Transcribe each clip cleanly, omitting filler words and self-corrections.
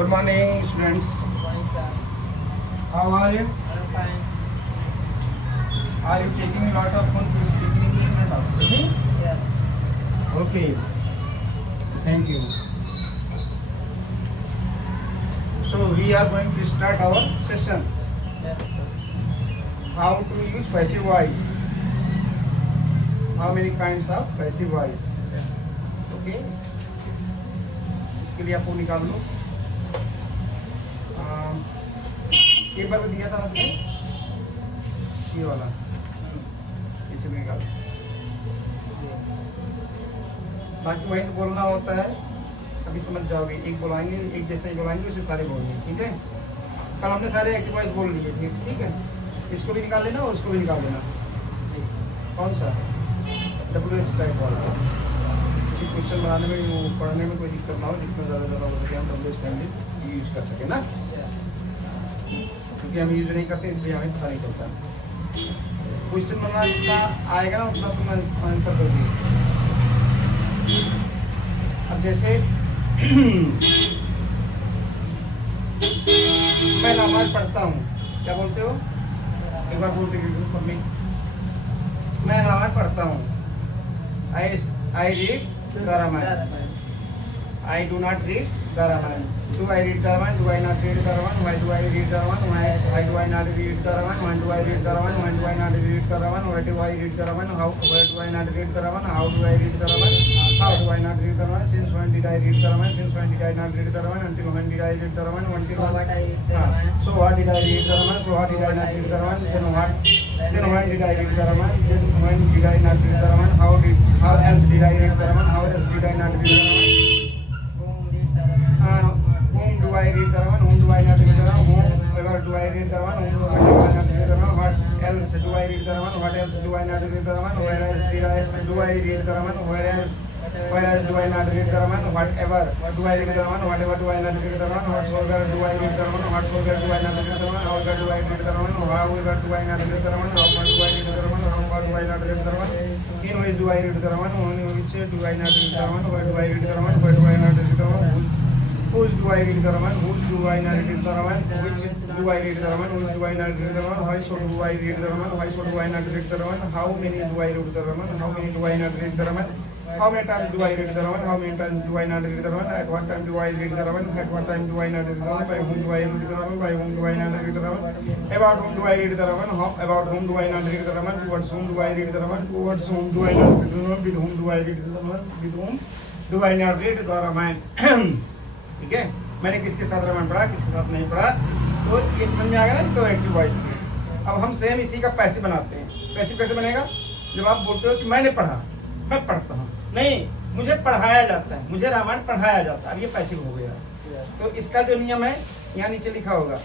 Good morning, students. How are you? Fine. Are you taking a lot of fun to speaking English and also? Yes. Okay. Thank you. So we are going to start our session. Yes, sir. How to use passive voice. How many kinds of passive voice? Okay. इसके लिए आपको निकाल लो. Paper में दिया था आपने ये वाला इसे भी निकाल. बाकी वहीं से बोलना होता है. अभी समझ जाओगे. एक बुलाएंगे, एक जैसे ही बुलाएंगे उसे सारे बोलेंगे. ठीक है. कल हमने सारे एक्टिव वॉइस बोल लिए थे. ठीक है. इसको भी निकाल लेना और उसको भी निकाल लेना. कौन सा WH टाइप वाला. क्वेश्चन बनाने में वो पढ़ने में कोई दिक्कत ना हो. जितना ज़्यादा हो सके हम WH फैमिली यूज़ कर सके ना. क्योंकि हम यूज़ नहीं करते इसलिए हमें पता नहीं चलता. क्वेश्चन बनाना जितना आएगा ना उतना तुम आंसर कर दिए. अब जैसे मैं रामायण पढ़ता हूँ. क्या बोलते हो? एक बार बोलते सब में. मैं रामायण पढ़ता हूँ. I read the Ramayana. I do not read the Ramayana. Do I read the Ramayana? Do I not read the Ramayana? Why do I read the Ramayana? Why do I not read the Ramayana? When do I read the Ramayana? When do I not read the Ramayana? Why do I read the Ramayana? Where do I not read the Ramayana? How do I read the Ramayana? How do I not read the Ramayana? Since when did I read the Ramayana? Since when did I not read the Ramayana? Until when did I read the Ramayana? Until So when? what I read the Ramayana? So what did I read the Ramayana? So what did I not read the Ramayana? Then what? Then when did I read the Ramayana? Then when did I not read the Ramayana? How else did I read the Ramayana? How else did I not read the Ramayana? Whom read the Ramayana? Whom do I read the Ramayana? Whom do I not read the Ramayana? Whoever do I read the Ramayana? Whom do I not read the Ramayana? What else do I read the Ramayana? What else do I not read the Ramayana? Where else do I read the Ramayana? Where else do I not read the Ramayana? Whatever do I read the Ramayana? Whatever do I not read the Ramayana? Whatsoever do I read the Ramayana? Whatsoever do I not read the Ramayana? However do I read the Ramayana? However do I not read the Ramayana? How far do I read the Ramayana? How far do I not read the Ramayana? In which do I read the Ramayana? In which do I not read the Ramayana? Where do I read the Ramayana? Where do I not read the Ramayana? Whose do I read the Ramayana? Whose do I not read the Ramayana? Which do I read the Ramayana? Which do I not read the Ramayana? Why so do I read the Ramayana? Why so do I not read the Ramayana? How many do I read the Ramayana? How many do I not read the Ramayana? How many times do I read the Ramayana? How many times do I not read the Ramayana? At what time do I read the Ramayana? At what time do I not read the Ramayana? By whom do I read the Ramayana? By whom do I not read the Ramayana? About whom do I read the Ramayana? About whom do I not read the Ramayana? Towards whom do I read the Ramayana? Towards whom do I not read the Ramayana? With whom do I read the Ramayana? With whom do I not read the Ramayana? ठीक है. मैंने किसके साथ रामायण पढ़ा, किसके साथ नहीं पढ़ा, तो ये समझ में आ गया ना. तो एक्टिव वॉइस में अब हम सेम इसी का पैसिव बनाते हैं. पैसिव कैसे बनेगा? जब आप बोलते हो कि मैंने पढ़ा, मैं पढ़ता हूँ. नहीं, मुझे पढ़ाया जाता है, मुझे रामायण पढ़ाया जाता है. अब ये पैसिव हो गया. तो इसका जो नियम है यहाँ नीचे लिखा होगा.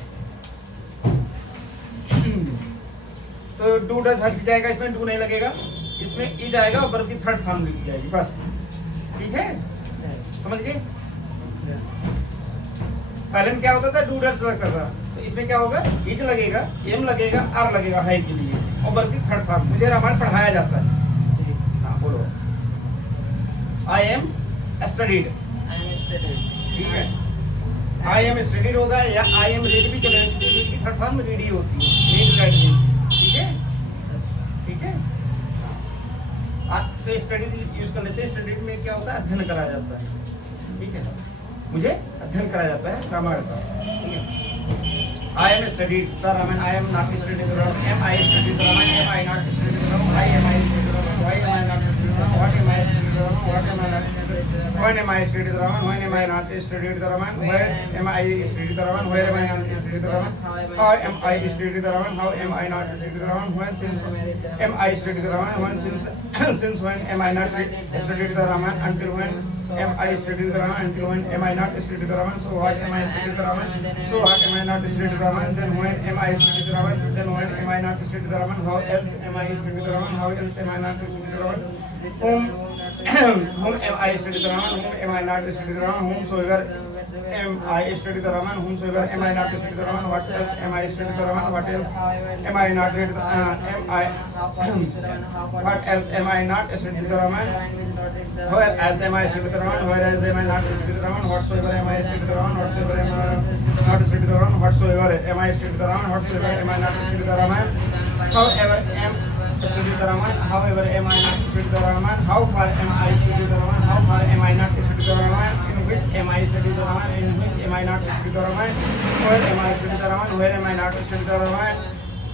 तो डू डज हट जाएगा, इसमें डू नहीं लगेगा, इसमें ई जाएगा और वर्ब की थर्ड फॉर्म लिख जाएगी बस. ठीक है, समझ गए? पहले में क्या होता था? डू डज करता था. तो इसमें क्या होगा? इज लगेगा, एम लगेगा, आर लगेगा है के लिए और वर्ब की थर्ड फॉर्म. मुझे रामायण पढ़ाया जाता है. हाँ बोलो. आई एम स्टडीड. ठीक है. आई एम स्टडीड होगा या आई एम रीड भी चलेगा. रीड की थर्ड फॉर्म रीड ही होती है. Read write read. ठीक है. ठीक है. तो स्टडी यूज कर लेते हैं. स्टडी में क्या होता है? अध्ययन कराया जाता है. ठीक है. मुझे अध्ययन कराया जाता है रामायण का. ठीक है. I am studied the Ramayana. I am not studied the Ramayana. Am I studied the Ramayana. Am I not studied the Ramayana. Why am I studied the Ramayana. Why am I not studied the Ramayana. What am I studied the Ramayana. What am I not studied the Ramayana. When am I studied the Ramayana. When am I not studied the Ramayana. Where am I studied the Ramayana. Where am I not studied the Ramayana. How am I studied the Ramayana. How am I not studied the Ramayana. When since am I studied the Ramayana. When since when am I not studied the Ramayana. Until when am I studied the Ramayana. Until when am I not studied the Ramayana. So what am I studied the Ramayana. So what am I not studied the Ramayana. Then when am I studied the Ramayana. Then when am I not studied the Ramayana. How else am I studied the Ramayana. How else am I not studied the Ramayana. Whom am I studied the Ramayana. Whom am I not studied the Ramayana. Whomsoever am I studied the Ramayana. Whomsoever am I not studied the Ramayana. What else am I studied the Ramayana. What else am I not read the what else am I not studied the Ramayana. Whereas am I studied the Ramayana. Whereas am I not studied the Ramayana. Whatsoever am I studied the Ramayana. Whatsoever am I whatsoever am I studied the Raman, whatsoever am I not studied the Raman, however am studied the Raman, however am I not studied the Raman, how far am I studied the Raman, how far am I not studied the Raman, in which am I studied the Raman, in which am I not studied the Raman, where am I studied the Raman, where am I not studied the Raman,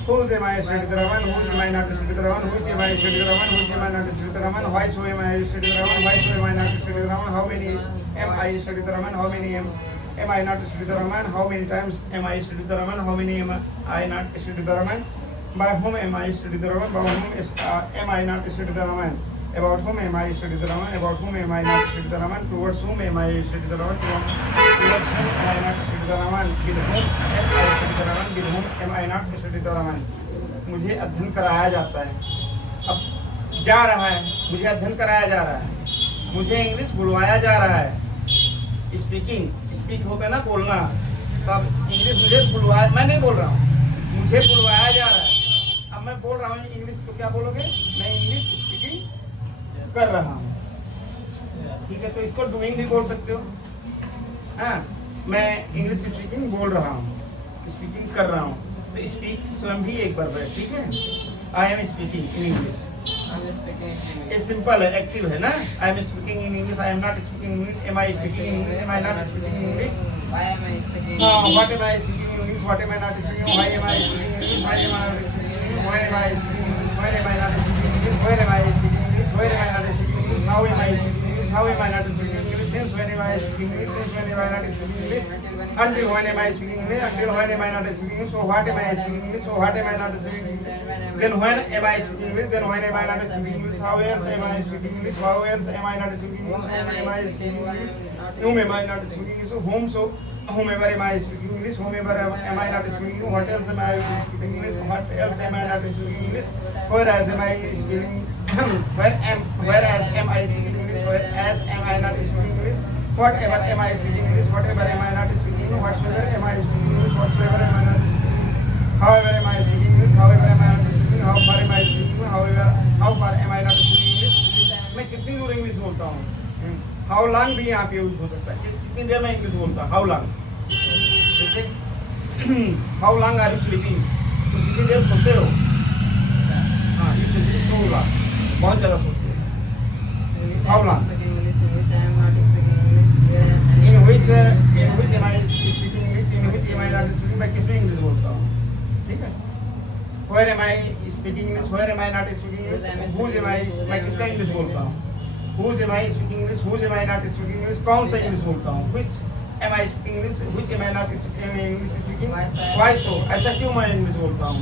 whose am I studied the Raman, whose am I not studied the Raman, which am I studied the Raman, which am I not studied the Raman, why so am I studied the Raman, why so am I not studied the Raman, how many am I studied the Raman, how many am I not studied the Raman, how many times am I studied the Raman, how many am I not studied the Raman, by whom am I studied the Raman, by whom am I not studied the Raman, about whom am I studied the Raman, about whom am I not studied the Raman, towards whom am I studied the Raman, towards whom am I not studied the Raman, with whom am I studied the Raman, with whom am I not studied the Raman. मुझे अध्ययन कराया जाता है, अब जा रहा है, मुझे अध्ययन कराया जा रहा है, मुझे इंग्लिश बुलवाया जा रहा है, स्पीकिंग स्पीक होता है ना बोलना, तब इंग्लिश मुझे बुलवाया, मैं नहीं बोल रहा हूँ, मुझे बुलवाया जा रहा है, अब मैं बोल रहा हूँ इंग्लिश तो क्या बोलोगे, मैं इंग्लिश स्पीकिंग कर रहा हूँ, ठीक है, तो इसको डूइंग भी बोल सकते हो, हाँ, मैं इंग्लिश स्पीकिंग बोल रहा हूँ, स्पीकिंग कर रहा हूँ, तो स्पीक स्वयं भी एक वर्ब है, ठीक है, I am speaking in English, ये सिंपल है, एक्टिव है ना, I am speaking in English, I am not speaking English, am I speaking in English, am I not speaking English, Why am I speaking? What am I speaking in English, what am I not speaking, why am I speaking English, why am I not speaking English, why am I speaking English, why am I not speaking English, why am I speaking English, why am I not speaking English, how am I speaking English, how am I not speaking English, since when am I speaking English, since when am I not speaking English, until when am I speaking English, until when am I not speaking English, so what am I speaking English, so what am I not speaking English, then when am I speaking English, then when am I not speaking English, how else am I speaking English, how else am I not speaking English, whom am I speaking English, whom am I not speaking English, whom so whomever am I speaking English, whomever am I not speaking English, what else am I speaking English, what else am I not speaking English, whereas am I speaking whereas am I speaking English, whereas am I not speaking English, whatever am I speaking English, whatever am I not speaking English, whatsoever am I speaking English, whatsoever am I not speaking English, however am I speaking English, however am I not speaking, how far am I speaking English, how far am I not speaking English, मैं कितनी दूर English बोलता हूँ, how long भी यहाँ पे use हो सकता है, कितनी देर में इंग्लिश बोलता हूँ, हाउ लॉन्ग, जैसे how long are you sleeping, तो कितनी देर सोते हो, हाँ यू स्लीपिंग सो लॉन्ग, बहुत ज़्यादा सोते हो, how long, in which am I speaking English, in which am I not speaking, मैं किसमें इंग्लिश बोलता हूँ, ठीक है, where am I speaking English, where am I not speaking English, whose am I, मैं किसका इंग्लिश बोलता हूँ, whose am I speaking English, whose am I not speaking English, कौन सा इंग्लिश बोलता हूँ, which am I speaking English, which am I not speaking English speaking, why so, ऐसा क्यों मैं इंग्लिश बोलता हूँ,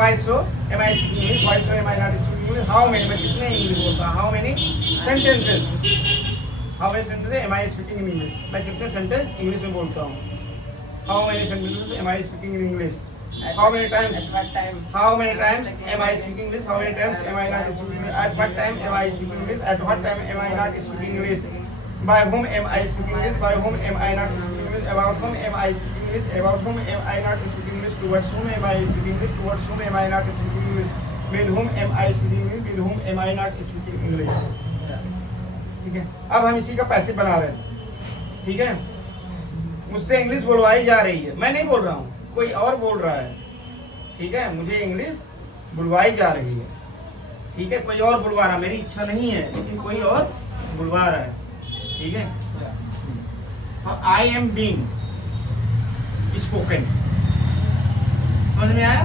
why so am I speaking English, why so am I not speaking English, how many, मैं कितने English बोलता हूँ, how many sentences, how many sentences am I speaking in English, मैं कितने सेंटेंस इंग्लिश में बोलता हूँ, how many sentences am I speaking in English, how many times am I speaking English, how many times am I not speaking English, at what time am I speaking English, at what time am I not speaking English, by whom am I speaking English, by whom am I not speaking English, about whom am I speaking English, about whom am I not speaking English, towards whom am I speaking English, towards whom am I not speaking English, with whom am I speaking English, with whom am I not speaking English, ठीक है, अब हम इसी का पैसे बना रहे हैं, ठीक है, मुझसे इंग्लिश बोलवाई जा रही है, मैं नहीं बोल रहा हूँ, कोई और बोल रहा है, ठीक है, मुझे इंग्लिश बुलवाई जा रही है, ठीक है, कोई और बुलवा रहा, मेरी इच्छा नहीं है लेकिन कोई और बुलवा रहा है, ठीक है, आई एम बीइंग स्पोकन, समझ में आया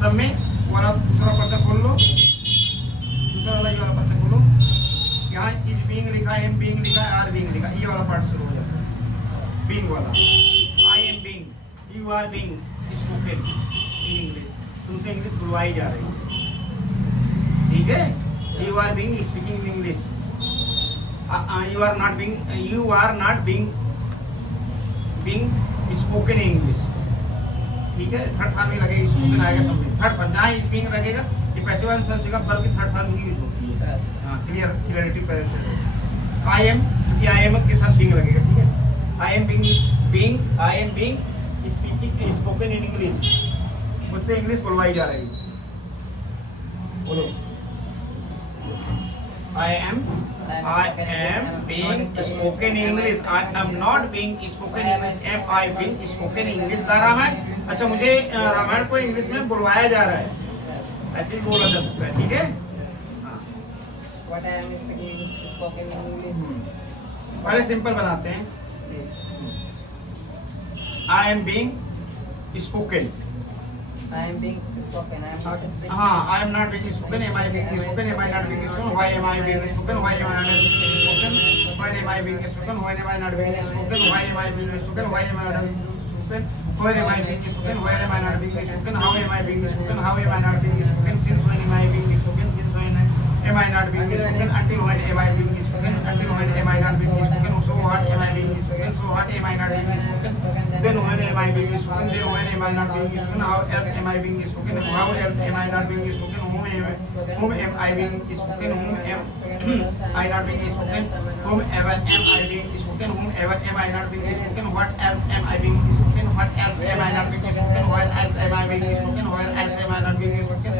सब में, वाला दूसरा पर्चा खोल लो, दूसरा वाला ये वाला पर्चा खोलो, यहाँ इज बीइंग लिखा, एम बीइंग लिखा, आर बीइंग लिखा, ये वाला पार्ट शुरू हो जाता है, बीइंग वाला, I am being, you are being spoken in English, तुमसे इंग्लिश बुलवाई जा रही है, ठीक है, you are being speaking in English, you are not being spoken in English, ठीक है, थर्ड फॉर्म में लगेगा, स्पोकन आएगा समथिंग, थर्ड फॉर्म जहाँ इज बीइंग लगेगा, ये पैसिव वाले सब जगह पर भी थर्ड फॉर्म यूज होती है, हाँ क्लियरिटी पहले से, आई एम, क्योंकि आई एम के साथ बीइंग लगेगा, ठीक है, I am being speaking spoken in English, मुझसे इंग्लिश बोलवाई जा रही है, बोलो I am being spoken English. I am not being spoken English. Am I being spoken English? The Ramayana, अच्छा मुझे रामायण को इंग्लिश में बुलवाया जा रहा है, ऐसे ही बोला जा सकता है, ठीक है। हाँ। What I am speaking spoken in English. पहले सिंपल बनाते हैं। I am being spoken. I am being spoken. I am not speaking. हाँ, I am not being spoken. Am I being spoken? Am I not being spoken? Why am I being spoken? Why am I not being spoken? When am I being spoken? When am I not being spoken? Why am I being spoken? Why am I not being spoken? Where am I being spoken? Where am I not being spoken? How am I being spoken? How am I not being spoken? Since when am I being spoken? Since when am I not being spoken? Until when am I being spoken? Until when am I not being spoken? So what am I being spoken? So what am I not being spoken? Then when am I being spoken? Then when am I not being spoken? How else am I being spoken? How else am I not being spoken? Whom am I being spoken? Whom am I not being spoken? Whomever am I being spoken? Whomever am I not being spoken? What else am I being spoken? What else am I not being spoken? What else am I being spoken? What else am I not being spoken?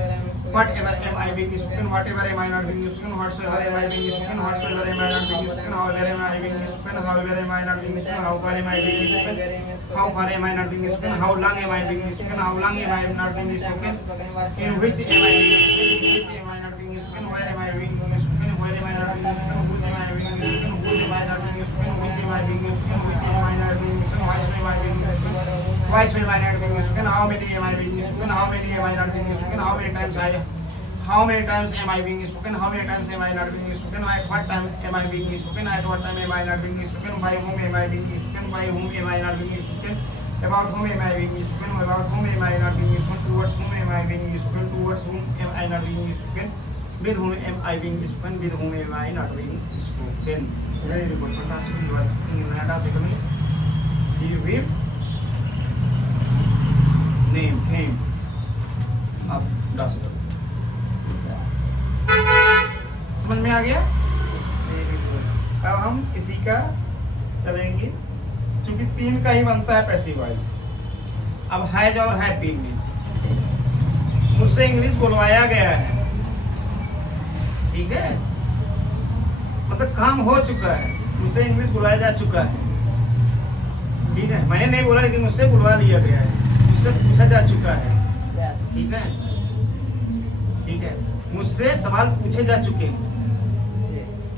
Whatever am I being spoken? Whatever am I not being spoken? Whatsoever am I being spoken? Whatsoever am I not being spoken? However am I being spoken? However am I not being spoken? How far am I being spoken? How far am I not being spoken? How long am I being spoken? How long am I not being spoken? In which am I being spoken? In which am I not being spoken? Where am I being spoken? Where am I not being spoken? Whose am I being spoken? Whose am I not being spoken? Which am I being spoken? Which am I not being spoken? Why so am I being spoken? Why so am I not being spoken? How many am I being spoken? How many am I not being spoken? How many times am I being spoken? How many times am I not being spoken? At what time am I being spoken? At what time am I not being spoken? By whom am I being spoken? By whom am I not being spoken? About whom am I being spoken? About whom am I not being spoken? Towards whom am I being spoken? Towards whom am I not being spoken? With whom am I being spoken? With whom am I not being spoken? Very good. Fantastic. You are speaking in fantastic. He will name of Dasar. समझ में आ गया? अब हम इसी का चलेंगे, क्योंकि तीन का ही बनता है पैसिव वॉइस। अब हैज और हैव बीन में मुझसे इंग्लिश बुलवाया गया है, ठीक है, मतलब काम हो चुका है, मुझसे इंग्लिश बुलवाया जा चुका है, ठीक है, मैंने नहीं बोला लेकिन मुझसे बुलवा लिया गया है, मुझसे पूछा जा चुका है, ठीक है, ठीक है, मुझसे सवाल पूछे जा चुके हैं,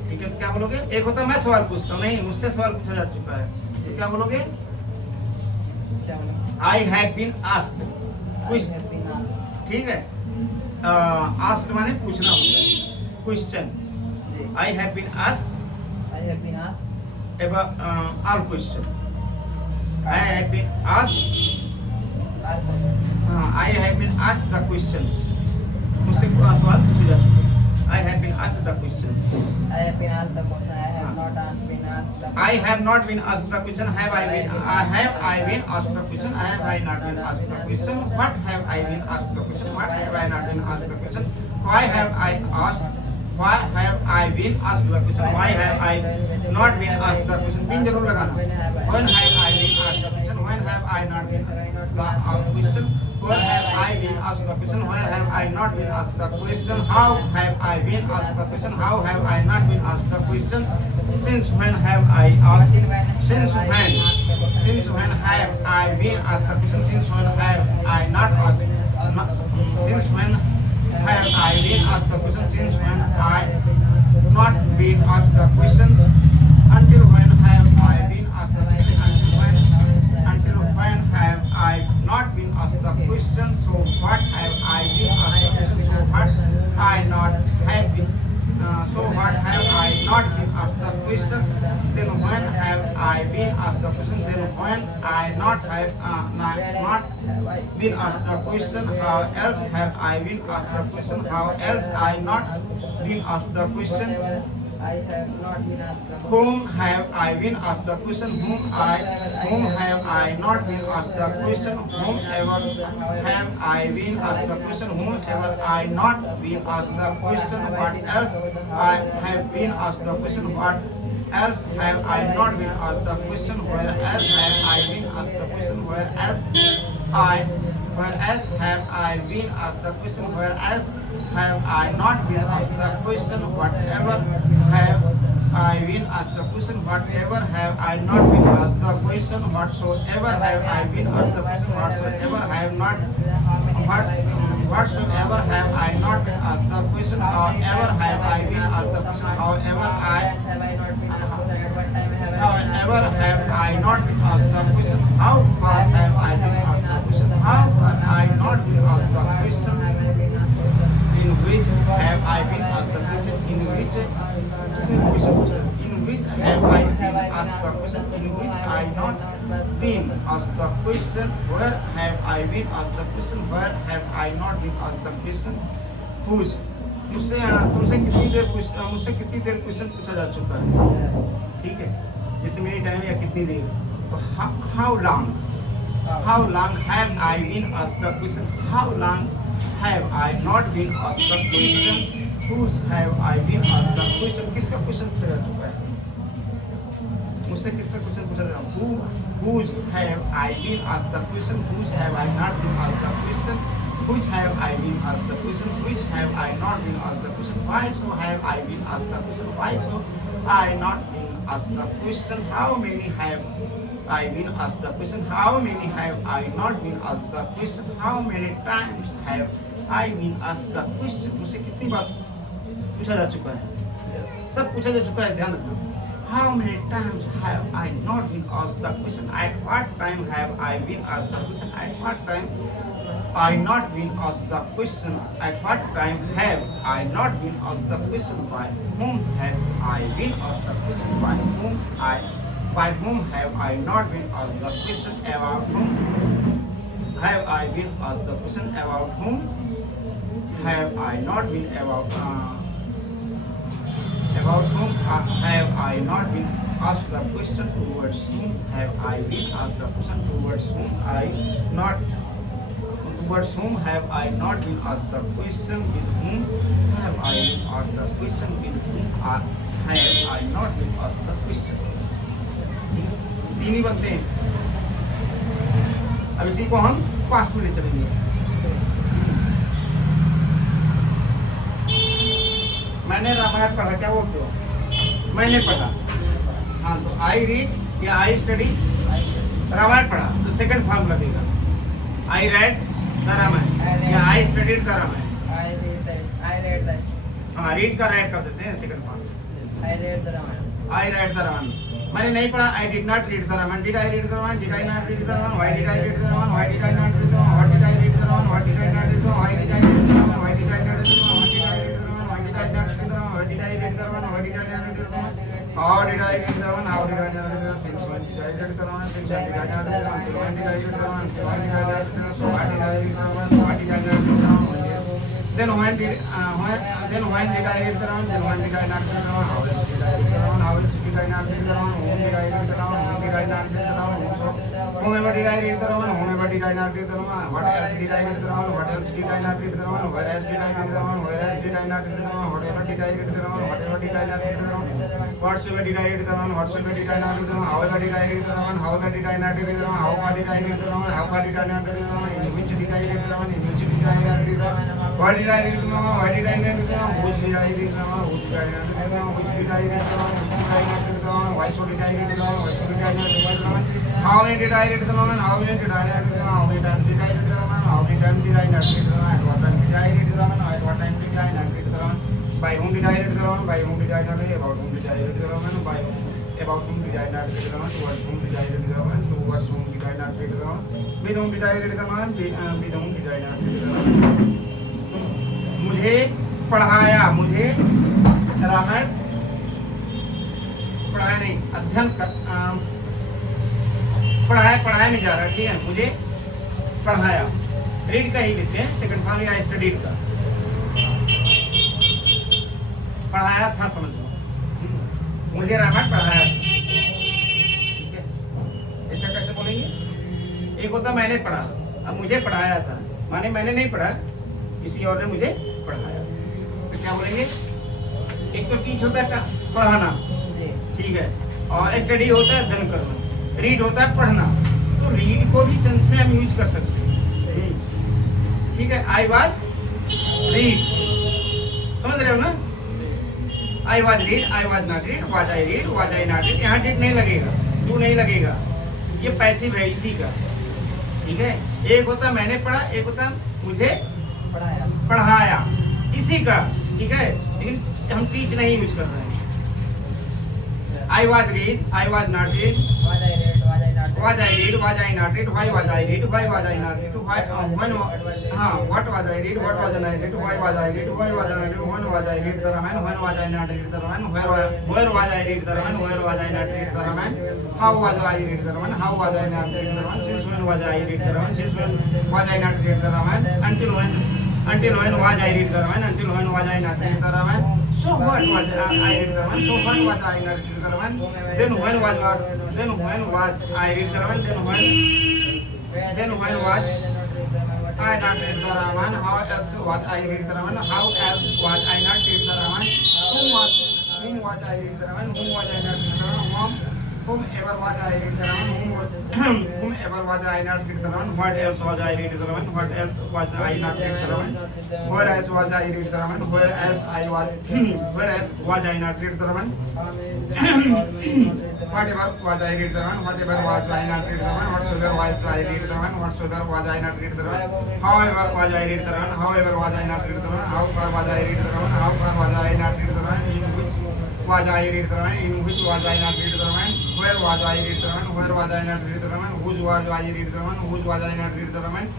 ठीक है, तो क्या बोलोगे? एक होता है मैं सवाल पूछता हूँ, नहीं, मुझसे सवाल पूछा जा चुका है, तो क्या बोलोगे? आई हैव बीन आस्क्ड, ठीक है, आस्क्ड माने पूछना होता है, question, I have been asked about all question. I have been asked. I have been asked the questions. मुझसे सवाल पूछे जा चुके हैं. I have been asked the questions. I have been asked the question. I have not been asked the question. I have not been asked the question. Have I been asked the question? Have I not been asked the question? What have I been asked the question? What have I not been asked the question? Why have I asked? Why have I been asked the question? Why have I not been asked the question? तीन जरूर लगाना. When have I been asked the question? When have I not been asked the question? Where have I been asked the question? Where have I not been asked the question? How have I been asked the question? How have I not been asked the question? Since when have I asked? Since when? Since when have I been asked the question? Since when have I not asked? Since when have I been asked the question? Since when I not been asked the questions? Until when have I been asked the question? Until when have I not been asked the question? So what have I been asked the question? So what I not have been. So what have I not been asked the question? Then when have I been asked the question? Then when I not have not been asked the question? How else have I been asked the question? How else I not been asked the question? I have not been asked the question. Whom have I been asked the question? Whom have I not been asked the question? Whomever have I been asked the question? Whomever I not been asked the question? What else I have been asked the question? What else have I not been asked the question? Where else have I been asked the question? Where else? I, whereas have I been asked the question, whereas have I not been asked the question, whatever have I been asked the question, whatever have I not been asked the question, whatsoever have I been asked the question, whatsoever I have not, whatsoever have I not been asked the question, however have I been asked the question, however have I not been asked the question, how far have I been asked the question, how far I not been asked the question, in which have I been asked the question, in which have I been asked the question, in which I not been asked the question, where have I been asked the question, where have I not been asked the question, whose। तुमसे कितनी देर मुझसे कितनी देर question पूछा जा चुका है, ठीक है, जैसे मेरी टाइम या कितनी देर, तो how long have I been asked the question, how long have I not been asked the question, whose have I been asked the question, किसका क्वेश्चन पूछा जा चुका है, मुझसे किसका क्वेश्चन पूछा जा रहा है, whose have I been asked the question, whose have I not been asked the question, which have I been asked the question, which have I not been asked the question, why so have I been asked the question, why so I not been asked the question, how many have I been asked the question, how many have I not been asked the question, how many times have I been asked the question, मुझसे कितनी बार पूछा जा चुका है, सब पूछा जा चुका है, ध्यान रखना। How many times have I not been asked the question, at what time have I been asked the question, at what time I not been asked the question, at what time have I not been asked the question, by whom have I been asked the question, by whom have I not been asked the question, about whom have I been asked the question, about whom have I not been about whom have I not been asked the question, towards whom have I been asked the question, towards whom have I not been asked the question, with whom have I been asked the question, with whom have I not been asked the question। तीन ही बनते हैं। अब इसी को हम past में ले चलेंगे। मैंने रामायण पढ़ा, क्या बोलते हो, मैंने पढ़ा, हाँ, तो आई रीड या आई स्टडी रामायण पढ़ा, तो सेकंड फॉर्म लगेगा, आई रेड द रामायण या आई स्टडीड द रामायण, हाँ, रीड का राइट कर देते हैं second form, I read the Ramayana. मैंने नहीं पढ़ा, I did not read the Ramayana, did I read the Ramayana, did I not read the Ramayana, why did I read the Ramayana, why did I not read the Ramayana, what did I read the Ramayana, what did I not read the Ramayana, why did I read the Ramayana, why did I not read the Ramayana, what did I read the Ramayana, why did I not read the Ramayana, why did I read the Ramayana, why did I not read the Ramayana, how did I read the Ramayana, how did I not read the Ramayana, since when did I read the Ramayana, since when did I not read the Ramayana, till when did I read the Ramayana, till when did I read the Ramayana, so why did I read the Ramayana, why did I not read the Ramayana, then when did I read the Ramayana, then when did I not read the Ramayana, how else did I read the Ramayana, how else did I not read the Ramayana, whom did I read the Ramayana, whom did I not read the Ramayana, so whomever did I read the Ramayana, whomever did I not read the Ramayana, what else did I read the Ramayana, what else did I not read the Ramayana, where else did I read the Ramayana, where else did I not read the Ramayana, whatever did I read the Ramayana, whatever did I not read the Ramayana, whatsoever did I read the Ramayana, whatsoever did I not read the Ramayana, however did I read the Ramayana, however did I not read the Ramayana, how far did I read the Ramayana, how far did I not read the Ramayana, in which did I read the Ramayana, in which did I not read the Ramayana, why did I read the Ramayana, why did I not read the Ramayana, which did I read the Ramayana, which did I not read the Ramayana, which did I read the Ramayana, which did I not read the Ramayana, why so did I read the Ramayana, why so did I not read the Ramayana, how many did I read the Ramayana, how many did I not read the Ramayana, how many times did I read the Ramayana, how many times did I not read the Ramayana, at what time did I read the Ramayana, at what time did I not read the Ramayana, by whom did I read the Ramayana, by whom did I not read, about whom did I read the Ramayana, by about whom did I not read the Ramayana, towards whom did I read the Ramayana, towards whom did I not read the Ramayana, with whom did I read the Ramayana, with whom did I not read the Ramayana। मुझे पढ़ाया, मुझे रामायण पढ़ाया नहीं, अध्ययन पढ़ाया में जा रहा है, ठीक है, मुझे पढ़ाया, रीड का ही लिखते हैं, सेकंड फॉर्म या स्टडीड का, पढ़ाया था, समझ लो, मुझे रामायण पढ़ाया था, ठीक है, ऐसा कैसे बोलेंगे, एक होता मैंने पढ़ा, अब मुझे पढ़ाया था, माने मैंने नहीं पढ़ा, किसी और ने मुझे पढ़ाया, तो क्या बोलेंगे, एक तो टीच होता है पढ़ाना, ठीक है, और स्टडी होता है अध्ययन करना, रीड होता है पढ़ना, तो रीड को भी सेंस में हम यूज कर सकते हैं। ठीक है, आई वाज रीड, समझ रहे हो ना? I was read, I was not read, was I read, was I not read. यहाँ डिड नहीं लगेगा, डू नहीं लगेगा, ये पैसिव है इसी का। ठीक है, एक होता मैंने पढ़ा, एक होता मुझे पढ़ाया, इसी का। ठीक है, लेकिन हम टीच नहीं यूज कर रहे हैं। I was read, I was not read, was I read, was I not read, why was I read, why was I not read, why, when, what was I read, what was I not read, why was I read, why was I not read, when was I read the Ramayana, when was I not read the Ramayana, where was I read the Ramayana, where was I not read the Ramayana, how was I read the Ramayana, how was I not read the Ramayana, since when was I read the Ramayana, since when was I not read the Ramayana, until when was I read the Ramayana, until when was I not read the Ramayana. So what was I read the Ramayana, so when was I not read the Ramayana, then when was I read the Ramayana, then when was was I not read the Ramayana, how else was I read the Ramayana, how else was I not read the Ramayana, whom was I read the Ramayana, whom was I not read the Ramayana, whomever was I read the Ramayana, whomever was I not read the Ramayana, what else was I read the Ramayana, what else was I not read the Ramayana, where else was I read the Ramayana, where else was I not read the Ramayana, whatever was I read the Ramayana, whatever was I not read the Ramayana, whatsoever was I read the Ramayana, whatsoever was I not read the Ramayana, however was I read the Ramayana, however was I not read the Ramayana, how far was I read the Ramayana, how far was I not read the Ramayana, in which was I read the Ramayana, in which was I not read the Ramayana, where was I read the Ramayana, where was I not read the Ramayana, whose was I read the Ramayana, whose was I not read the Ramayana,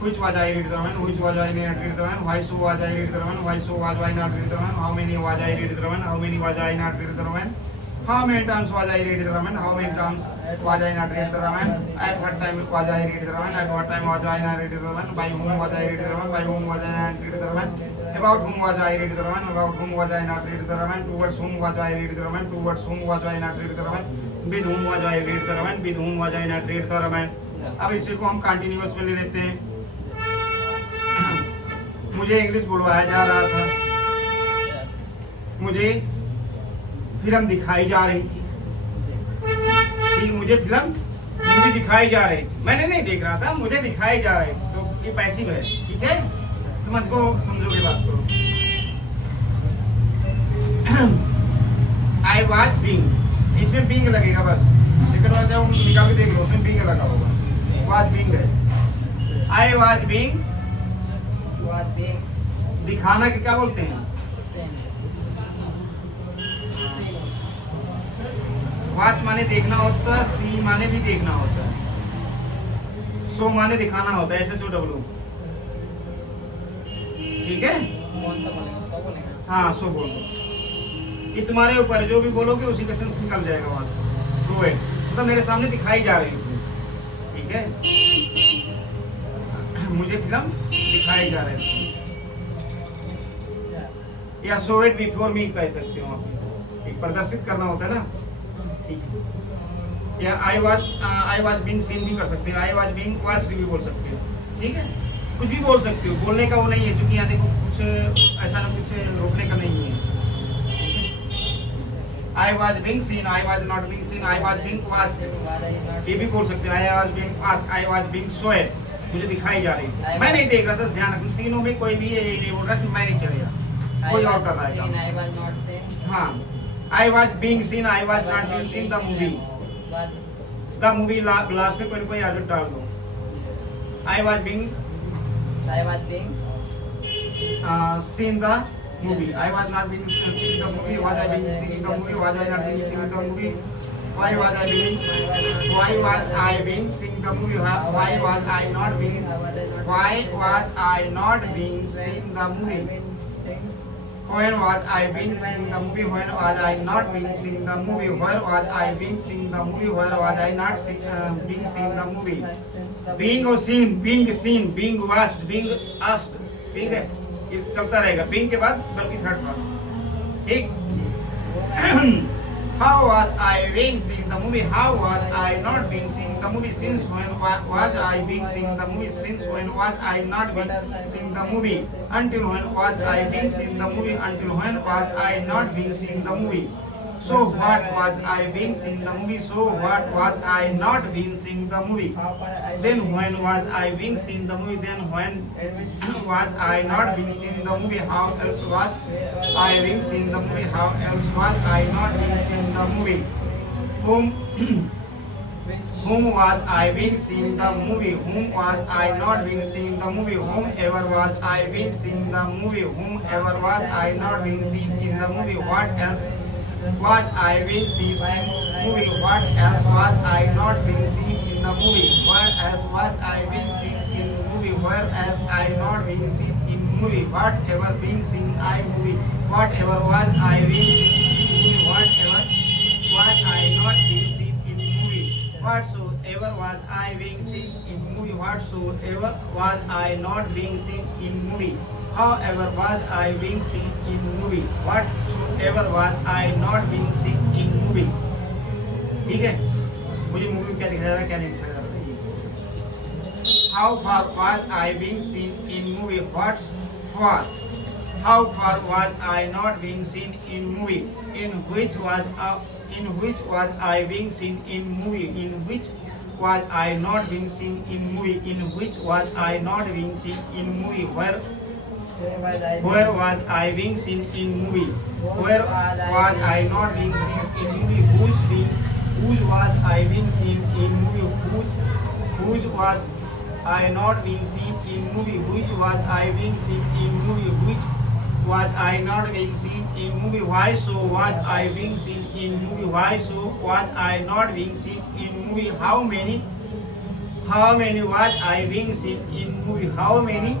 which was I read the Ramayana, which was I not read the Ramayana, why so was I read the Ramayana, why so was I not read the Ramayana, how many was I read the Ramayana, how many was I not read the Ramayana, how many times was I read the Ramayana, how many times was I not read the Ramayana, at what time was I read the Ramayana, at what time was I not read the Ramayana, by whom was I read the Ramayana, by whom was I not read the Ramayana, about whom was I read the Ramayana, about whom was I not read the Ramayana, towards whom was I read the Ramayana, towards whom was I not read the Ramayana, with whom was I read the Ramayana, with whom was I not read the Ramayana। अब इसी को हम continuous में ले लेते हैं। मुझे English बुलवाया जा रहा था, मुझे फिल्म दिखाई जा रही थी, ठीक, मुझे फिल्म दिखाई जा रही थी, मैंने नहीं देख रहा था, मुझे दिखाई जा रही थी, तो ये पैसिव है। ठीक है, समझोगे बात को। आई वाज बीइंग, इसमें बीइंग लगेगा बस, सेकंड वाला जब निकाल के देख लो उसमें बीइंग लगा होगा, वाज बीइंग है। आई वाज बीइंग दिखाना के क्या बोलते हैं, वाच माने देखना होता है, सी माने भी देखना होता है, सो माने दिखाना होता है, ऐसे सो डब्लू। ठीक है, हाँ सो बोलो, ये तुम्हारे ऊपर, जो भी बोलोगे उसी का सेंस निकल जाएगा वहां। सो है मतलब मेरे सामने दिखाई जा रही थी। ठीक है, मुझे फिल्म दिखाई जा रही थी, या सो इट बिफोर मी कह सकते हो आप, एक प्रदर्शित करना होता है ना। ठीक है, या आई वाज बीइंग सीन भी कर सकते हो, आई वाज बीइंग वाज्ड भी बोल सकते हो। ठीक है, कुछ भी बोल सकते हो, बोलने का वो नहीं है, क्योंकि यहाँ देखो कुछ ऐसा ना कुछ रोकने का नहीं है। I was being seen, I was not being seen, I was being watched, ये भी बोल सकते हो। I was being watched, I was being showed, मुझे दिखाई जा रही थी, मैं नहीं देख रहा था। ध्यान रखना, तीनों में कोई भी ये नहीं बोल रहा कि मैं नहीं कर रहा, कोई और कर रहा है। हाँ, I was being seen, I was not being seen, the movie last में कोई आदत डाल दो। I was being seen the movie, I was not being seen the movie, was I being seen the movie, was I not being seen the movie, why was I being seeing the movie, why was I not being seeing the movie, when was I being seeing the movie, when was I not being seeing the movie, where was I being seeing the movie, where was I not being seeing the movie, being or seen, being watched, being asked। ठीक है, ये चलता रहेगा, being के बाद बल्कि third part. ठीक, how was I being seeing the movie, how was I not being seeing the movie, since when was I being seeing the movie, since when was I not being seeing the movie, until when was I being seeing the movie, until when was I not being seeing the movie, So what was I being seen the movie? So what was I not being seen the movie? How far I Then when was I being seen the movie? Then when in which was I not being seen the movie? How else was I being seen the movie? How else was I not being seen the movie? Whom was I being seen the movie? Whom was I not being seen the movie? Whomever was I being seen the movie? Whomever was I not being seen in the movie? What else was I being seen in the movie? What else was I not being seen in the movie? Where else was I being seen in the movie? Where else I not being seen in movie? Whatever being seen I movie? Whatever was I being seen in movie? Whatever was I not being seen in movie? Whatsoever was I being seen in movie? Whatsoever was I not being seen in movie? However was I being seen in movie? Whatsoever was I not being seen in movie? ठीक है, मुझे movie में क्या दिखाया जा रहा है क्या नहीं दिखाया जा रहा है? How far was I being seen in movie? What far? How far was I not being seen in movie? In which was I being seen in movie? In which was I not being seen in movie? In which was I not being seen in movie? Where was I being seen in movie? Where was I not being seen in movie? Whose was I being seen in movie? Whose was I not being seen in movie? Which was I being seen in movie? Which was I not being seen in movie? Why so was I being seen in movie? Why so was I not being seen in movie? How many was I being seen in movie? How many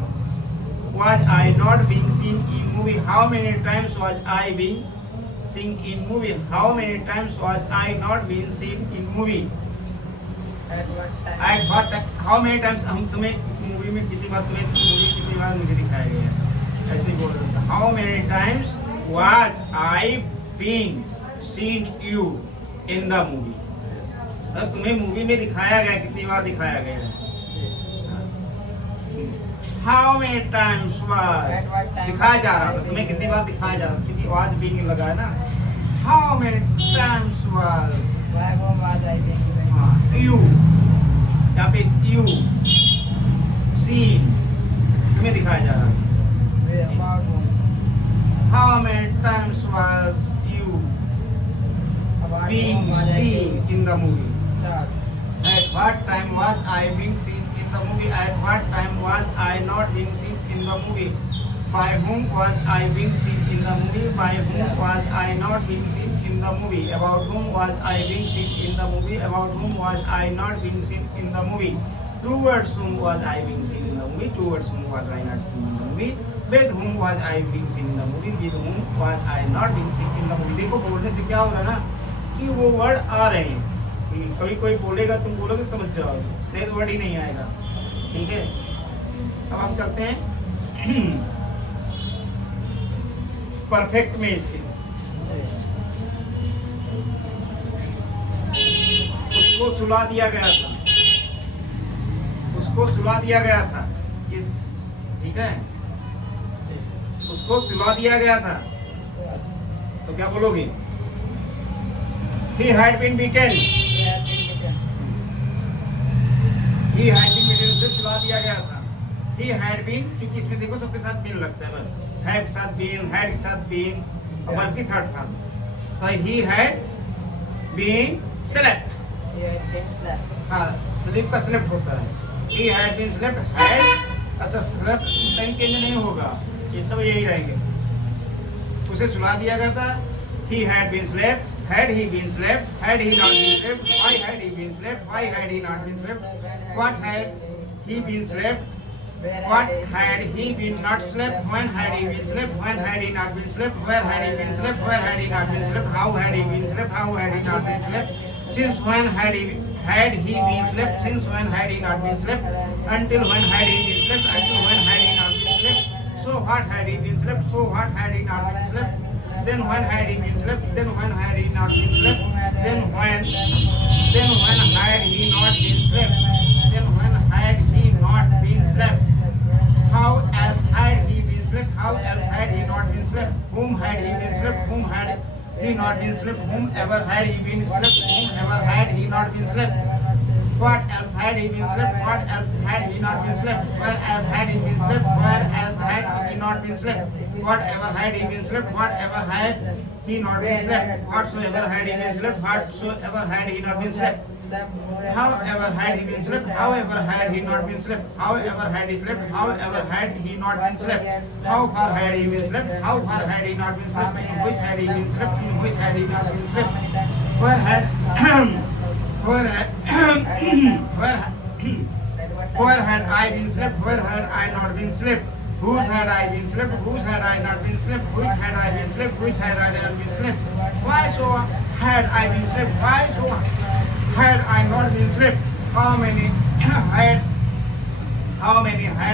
was I not being seen in movie? How many times was I being seen in movie? How many times was I not being seen in movie? at what time? At what time? How many times हम तुम्हें movie में कितनी बार मुझे दिखाया गया है? ऐसे ही बोल रहा था. How many times was I being seen you in the movie? तुम्हें मूवी में दिखाया गया, कितनी बार दिखाया गया है? How many times was दिखाया जा रहा था, तुम्हें कितनी बार दिखाया जा रहा था, क्योंकि was being लगा है ना. How many times was Why was I being you, यहाँ पे you seen, तुम्हें दिखाया जा रहा है. about whom? How many times was you About being whom was I seen being in the movie? shot? At what time was I being seen in the movie? At what time was I not being seen in the movie? By whom was I being seen in the movie? By whom was I not being seen in the movie? About whom was I being seen in the movie? About whom was I not being seen in the movie? Towards whom was I being seen in the movie? Towards whom was I not seen in the movie? With whom was I being seen in the movie? With whom was I not being seen in the movie? देखो बोलने से क्या हो रहा है ना कि वो वर्ड आ रहे हैं. कभी कोई बोलेगा तुम बोलोगे समझ जाओ, नहीं वर्ड ही नहीं आएगा. ठीक है, अब हम चलते हैं परफेक्ट में. इसके उसको सुला दिया गया था, उसको सुला दिया गया था. ठीक है, उसको सुला दिया गया था, तो क्या बोलोगे? He had been beaten. He had been beaten, उसे सुला दिया गया था. He had been, क्योंकि इसमें देखो सबके साथ been लगता है बस. Had के साथ been, had के साथ been, और बल्कि थर्ड था. तो he had been slept. He had been slept. हाँ, स्लीप का स्लेप्ट होता है. He had been slept, had, अच्छा स्लेप्ट कहीं चेंज नहीं होगा, ये सब यही रहेंगे. उसे सुला दिया गया था. He had been slept. Had he been slept? Had he not been slept? Why had he been slept? Why had he not been slept? What had he been slept? What had he been not slept? When had he been slept? When had he not been slept? Where had he been slept? Where had he not been slept? How had he been slept? How had he not been slept? Since when had he been slept? Since when had he not been slept? Until when had he been slept? Until when had he not been slept? So what had he been slept? So what had he not been slept? Then when had he been slept? Then when had he not been slept? Then when had he not been slept? Then when had he not been slept? How else had he been slept? How else had he not been slept? Whom had he been slept? Whom had he not been slept? Whomever had he been slept? Whomever had he not been slept? What else had he been slept? What else had he not been slept? Where else had he been slept? Where else had he not been slept? Whatever had he been slept? Whatever had he not been slept? Whatsoever had he been slept? Whatsoever had he not been slept? However had he been slept? However had he not been slept? However had he slept? However had he not been slept? How far had he been slept? How far had he not been slept? In which had he been slept? In which had he not been slept? Where had where had where had I been slept? Where had I not been slept? Whose had I been slept? Whose had I not been slept? Which had I been slept? Which had I not been slept? Why so had I been slept? Why so had I not been slept? How many had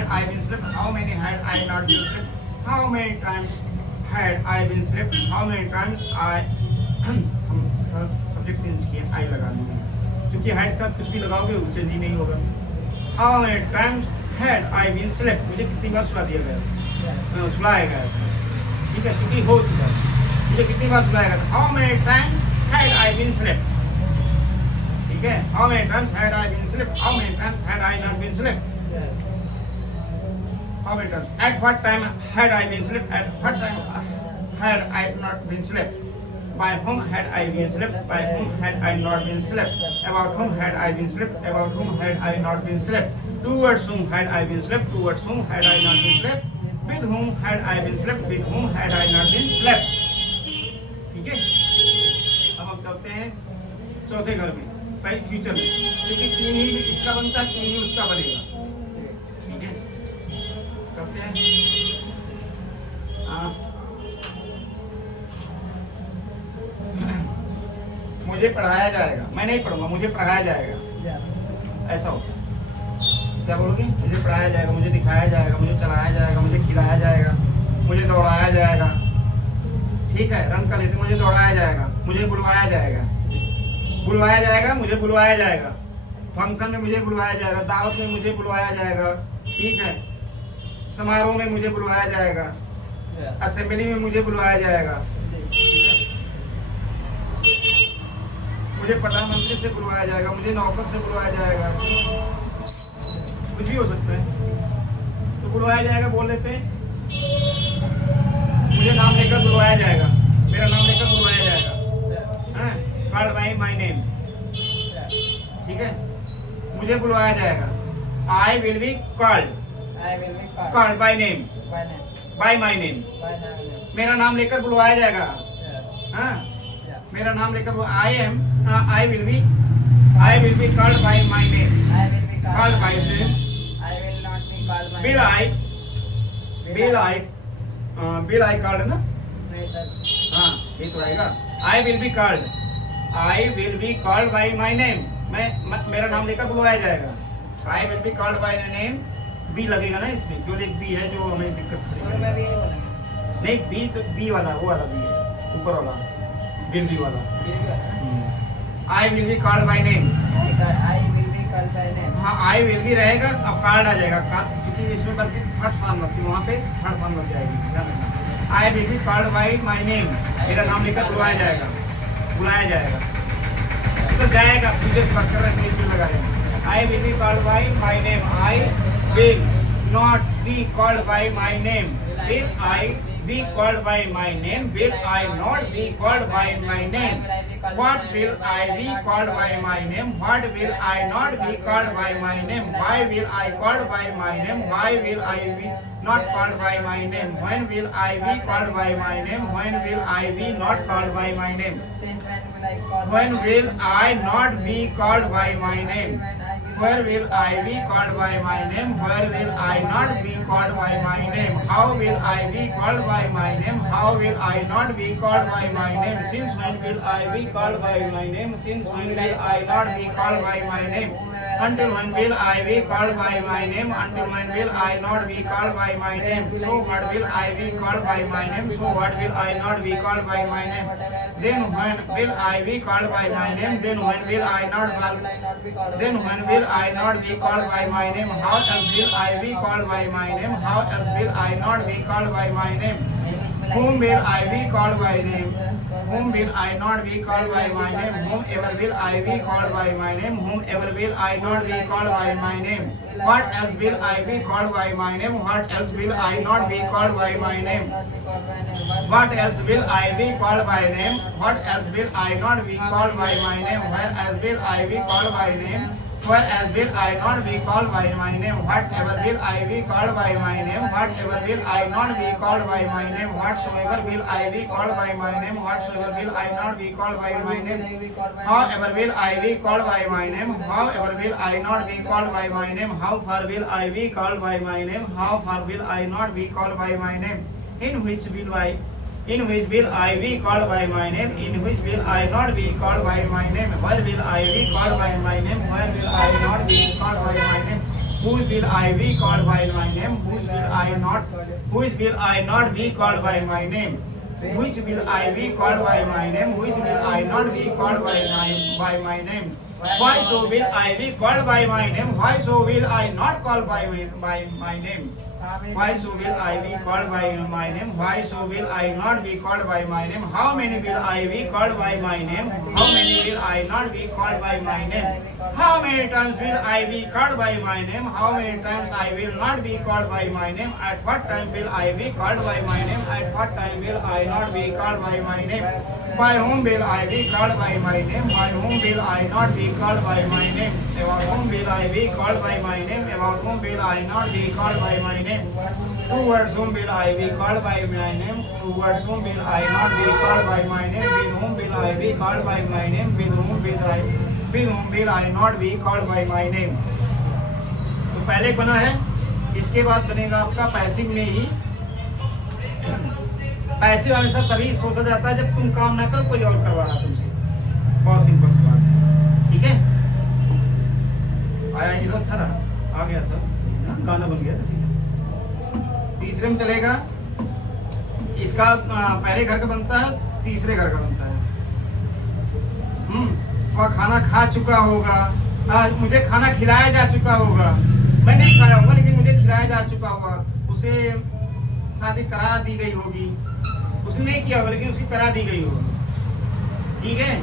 I been slept? How many had I not been slept? How many times had I been slept? How many times I subject change किया आई लगा दूंगा क्योंकि height के साथ कुछ भी लगाओगे वो चेंज ही नहीं होगा how many times had I been slept मुझे कितनी बार सुला दिया गया सुलाया गया ठीक है क्योंकि हो चुका है मुझे कितनी बार सुलाया गया how many times had I been slept ठीक है how many times had I been slept how many times had I not been slept how many times at what time had I been slept at what time had I not been slept By whom had I been slept? By whom had I not been slept? About whom had I been slept? About whom had I not been slept? Towards whom had I been slept? Towards whom had I not been slept? With whom had I been slept? With whom had I not been slept? ठीक है अब हम चलते हैं चौथे घर में पहले फ्यूचर में क्योंकि तीन ही इसका बनता है तीन ही उसका बनेगा ठीक है करते हैं मुझे पढ़ाया जाएगा मैं नहीं पढ़ूंगा मुझे पढ़ाया जाएगा ऐसा होता है क्या बोलोगे मुझे पढ़ाया जाएगा मुझे दिखाया जाएगा मुझे चलाया जाएगा मुझे खिलाया जाएगा मुझे दौड़ाया जाएगा ठीक है रन कर लेते मुझे दौड़ाया जाएगा मुझे बुलवाया जाएगा मुझे बुलवाया जाएगा फंक्शन में मुझे बुलवाया जाएगा दावत में मुझे बुलवाया जाएगा ठीक है समारोह में मुझे बुलवाया जाएगा असेंबली में मुझे बुलवाया जाएगा मुझे प्रधानमंत्री से बुलवाया जाएगा मुझे नौकर से बुलवाया जाएगा कुछ भी हो सकता है तो बुलवाया जाएगा बोल देते हैं मुझे नाम लेकर बुलवाया जाएगा मेरा नाम लेकर बुलवाया जाएगा कॉल्ड बाय माय नेम ठीक है मुझे बुलवाया जाएगा I will be called by name by my name मेरा नाम लेकर बुलवाया जाएगा हाँ मेरा नाम लेकर I will be called by my name. Called by name. I will not be called by Be like called ना? नहीं सर हाँ ये तो आएगा. I will be called by my name. मेरा नाम लेकर बुलवाया जाएगा. I will be called by my name. B लगेगा ना इसमें जो एक B है जो हमें दिक्कत मैं भी नहीं B तो B वाला वो वाला B है ऊपर वाला will be वाला. I will be called by name. हाँ I will be रहेगा अब called आ जाएगा क्योंकि इसमें बल्कि थर्ड फॉर्म लगती है वहाँ पे थर्ड फॉर्म लग जाएगी I will be called by my name मेरा नाम लेकर बुलाया जाएगा तो जाएगा फ्यूचर की बात कर रहे हैं तो लगाएंगे I will be called by my name I will not be called by my name will I be called by my name will I not be called by my name what will I be called by my name what will I not be called by my name why will I called by my name why will I be not called by my name when will I be called by my name when will I be not called by my name when will I not be called by my name where will I be called by my name where will I not be called by my name how will I be called by my name how will I not be called by my name since when will I be called by my name since when will I not be called by my name until when will I be called by my name until when will I not be called by my name so what will I be called by my name so what will I not be called by my name then when will I be called by my name then when will I not then when will I not be called by my name how else will I be called by my name how else will I not be called by my name whom will I be called by name whom will I not be called by my name? Whomever will I be called by my name? Whomever will I not be called by my name? What else will I be called by my name? What else will I not be called by my name? What else will I be called by name? What else will I not be called by my name? Where else will I be called by name? Where else will I not be called by my name? Whatever will I be called by my name? Whatever will I not be called by my name? Whatsoever will I be called by my name? Whatsoever will I not be called by my name? However will I be called by my name? However will I not be called by my name? How far will I be called by my name? How far will I not be called by my name? In which will I be called by my name? In which will I not be called by my name? Where will I be called by my name? Where will I not be called by my name? Whose will I be called by my name? Whose will I not be called by my name? Which will I be called by my name? Which will I not be called by my name? Why so will I be called by my name? Why so will I not call by my name? Why so will I be called by my name? Why so will I not be called by my name? How many will I be called by my name? How many will I not be called by my name? How many times will I be called by my name? How many times I will not be called by my name? At what time will I be called by my name? At what time will I not be called by my name? By whom will I be called by my name? By whom will I not be called by my name? About whom will I be called by my name? About whom will I not be called by my name? Towards whom will I be called by my name? Towards whom will I not be called by my name? With whom will I be called by my name? With whom will I not be called by my name? तो पहले बना है, इसके बाद बनेगा आपका passive में ही। Passive हमेशा तभी सोचा जाता है जब तुम काम ना करो, कोई और करवा रहा तुमसे। बहुत सिंपल सी बात, ठीक है। आया ये तो अच्छा रहा, आ गया था गाना बन गया था। तीसरे में चलेगा, इसका पहले घर का बनता है, तीसरे घर का बनता है। वह खाना खा चुका होगा, मुझे खाना खिलाया जा चुका होगा। मैं नहीं खाया होगा लेकिन मुझे खिलाया जा चुका होगा। उसे शादी करा दी गई होगी, उसने नहीं किया होगा लेकिन उसकी करा दी गई होगी, ठीक है।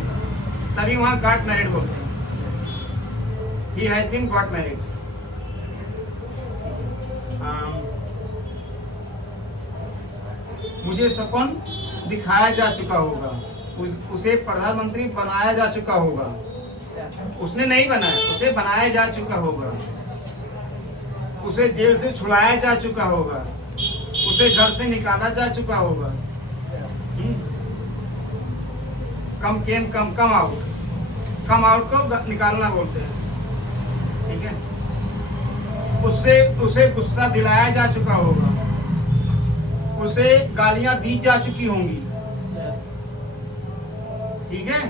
तभी वहाँ गॉट मैरिड बोलते हैं, he has been got married. मुझे सपन दिखाया जा चुका होगा, उसे प्रधानमंत्री बनाया जा चुका होगा। उसने नहीं बनाया, उसे बनाया जा चुका होगा। उसे जेल से छुड़ाया जा चुका होगा, उसे घर से निकाला जा चुका होगा। कम आउट को निकालना बोलते हैं, ठीक है। उसे गुस्सा दिलाया जा चुका होगा, उसे गालियां दी जा चुकी होंगी, ठीक है।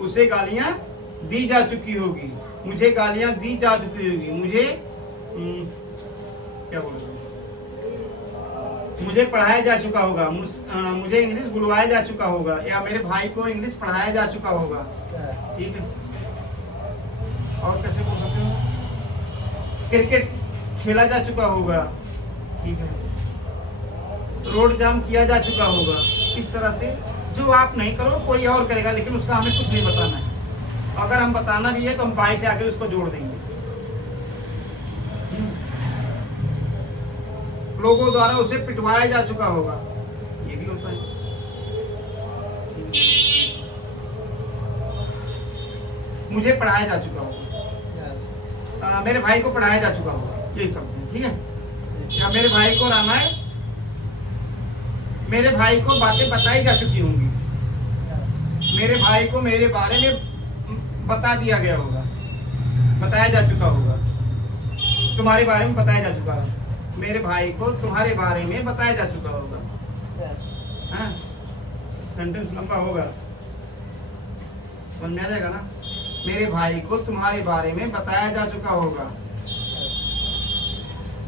उसे गालियां दी जा चुकी होगी, मुझे गालियां दी जा चुकी होगी, मुझे क्या बोल रहे, मुझे पढ़ाया जा चुका होगा, मुझे इंग्लिश बुलवाया जा चुका होगा, या मेरे भाई को इंग्लिश पढ़ाया जा चुका होगा, ठीक है। और कैसे बोल सकते हो, क्रिकेट खेला जा चुका होगा, ठीक है। रोड जाम किया जा चुका होगा। इस तरह से जो आप नहीं करो कोई और करेगा, लेकिन उसका हमें कुछ नहीं बताना है। अगर हम बताना भी है तो हम बाई से आके उसको जोड़ देंगे। लोगों द्वारा उसे पिटवाया जा चुका होगा, ये भी होता है। मुझे पढ़ाया जा चुका होगा, मेरे भाई को पढ़ाया जा चुका होगा, यही सब, ठीक है। या मेरे भाई को रामायण, मेरे भाई को बातें बताई जा चुकी होंगी, मेरे भाई को मेरे बारे में बता दिया गया होगा, बताया जा चुका होगा। तुम्हारे बारे में बताया जा चुका होगा, मेरे भाई को तुम्हारे बारे में बताया जा चुका होगा। हाँ, सेंटेंस लंबा होगा, समझ में आ जाएगा ना। मेरे भाई को तुम्हारे बारे में बताया जा चुका होगा।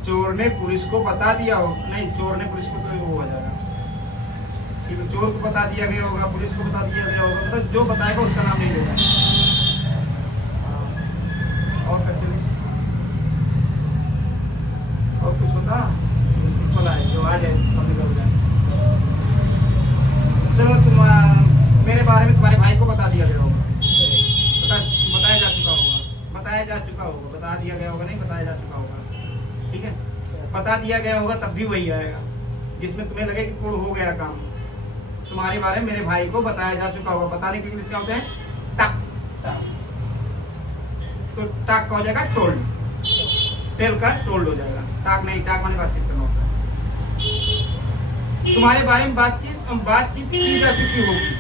चोर ने पुलिस को बता दिया हो, नहीं, चोर ने पुलिस को तो वो हो जाएगा, ठीक है। चोर को बता दिया गया होगा, पुलिस को बता दिया गया होगा, मतलब जो बताएगा उसका नाम नहीं लेगा। और कैसे, और कुछ होता है जो आ जाए, समझ जाए। चलो तुम बताया जा चुका होगा, ठीक है। बता दिया गया होगा तब भी वही आएगा, जिसमें तुम्हें लगे कि कोड हो गया काम। तुम्हारे बारे में मेरे भाई को बताया जा चुका होगा। बताने के इंग्लिश क्या होते हैं? टक। तो टक का हो जाएगा टोल्ड, टेल का टोल्ड हो जाएगा। टक नहीं, टक माने बातचीत करना होता है। तुम्हारे बारे में बातचीत की जा चुकी होगी,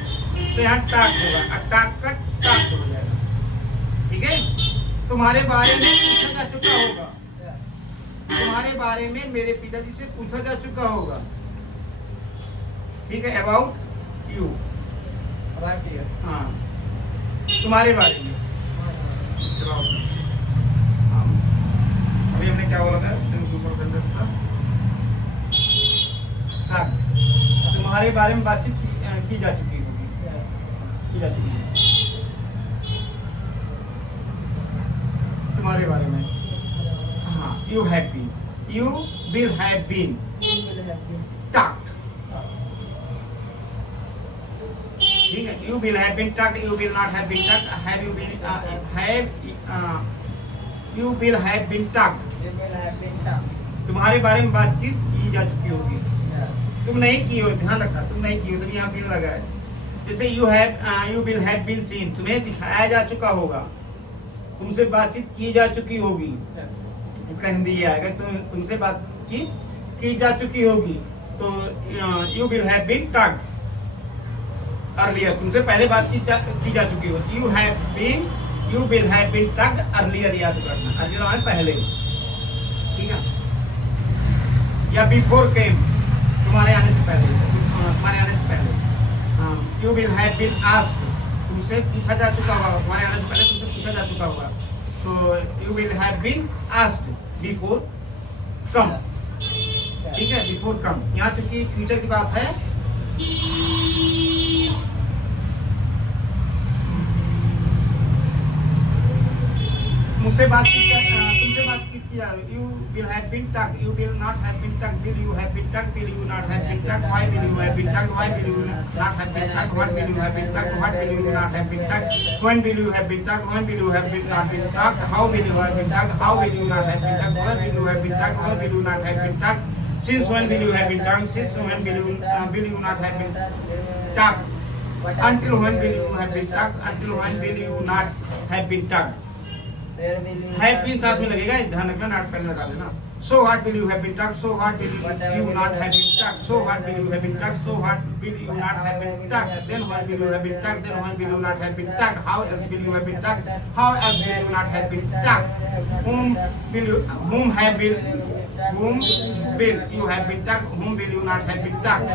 तो यहाँ टक होगा, और टक का टक हो जाएगा, ठीक है। तुम्हारे बारे में पूछा जा चुका होगा, तुम्हारे बारे में मेरे पिताजी से पूछा जा चुका होगा, ठीक है। अबाउट यू, हाँ, तुम्हारे बारे में। अभी हमने क्या बोला था? दूसरा सेंटेंस था टक। तुम्हारे बारे में बातचीत की जा चुकी होगी, की जा चुकी है तुम्हारे बारे में। हाँ, you have been, you will have been talked, ठीक है। You will have been talked, you will not have been talked, have you been you will have been talked। तुम्हारे बारे में बातचीत की जा चुकी होगी, तुम नहीं की हो, ध्यान रखना, तुम नहीं की हो, तो यहाँ बिन लगा है। जैसे you will have been seen, तुम्हें दिखाया जा चुका होगा, तुमसे बातचीत की जा चुकी होगी। इसका हिंदी ये आएगा, तुमसे बातचीत की जा चुकी होगी, तो you will have been talked earlier, तुमसे पहले बात की जा चुकी हो। you will have been talked earlier, याद करना, earlier माने पहले, ठीक है। या before came, तुम्हारे आने से पहले, तुम्हारे आने से पहले। you will have been asked, तुमसे पूछा जा चुका होगा, तुम्हारे आने से पहले तुमसे पूछा जा चुका होगा, तो you will have been asked before come, ठीक है, before come। यहाँ चूंकि फ्यूचर की बात है, मुझसे बात की, तुमसे बात की you will have been talked, you will not have been talked, will you have been talked, will you not have been talked, why will you have been talked, why will you not have been talked, what will you have been talked, what will you not have been talked, when will you have been talked, when will you have been not been talked, how will you have been talked, how will you not have been talked, where will you have been talked, where will you not have been talked, since when will you have been talked, since when will you not have been talked, until when will you have been talked, until when will you not have been talked। have been साथ में लगेगा, ध्यान रखना, not पहले लगा देना। so what will you have been talked, so what will you not have been talked, so what will you have been talked, so what will you not have been talked, then when will you have been talked, then when will you not have been talked, how else will you have been talked, how else will you not have been talked, whom will you have been, whom will you have been talked, whom will you not have been talked,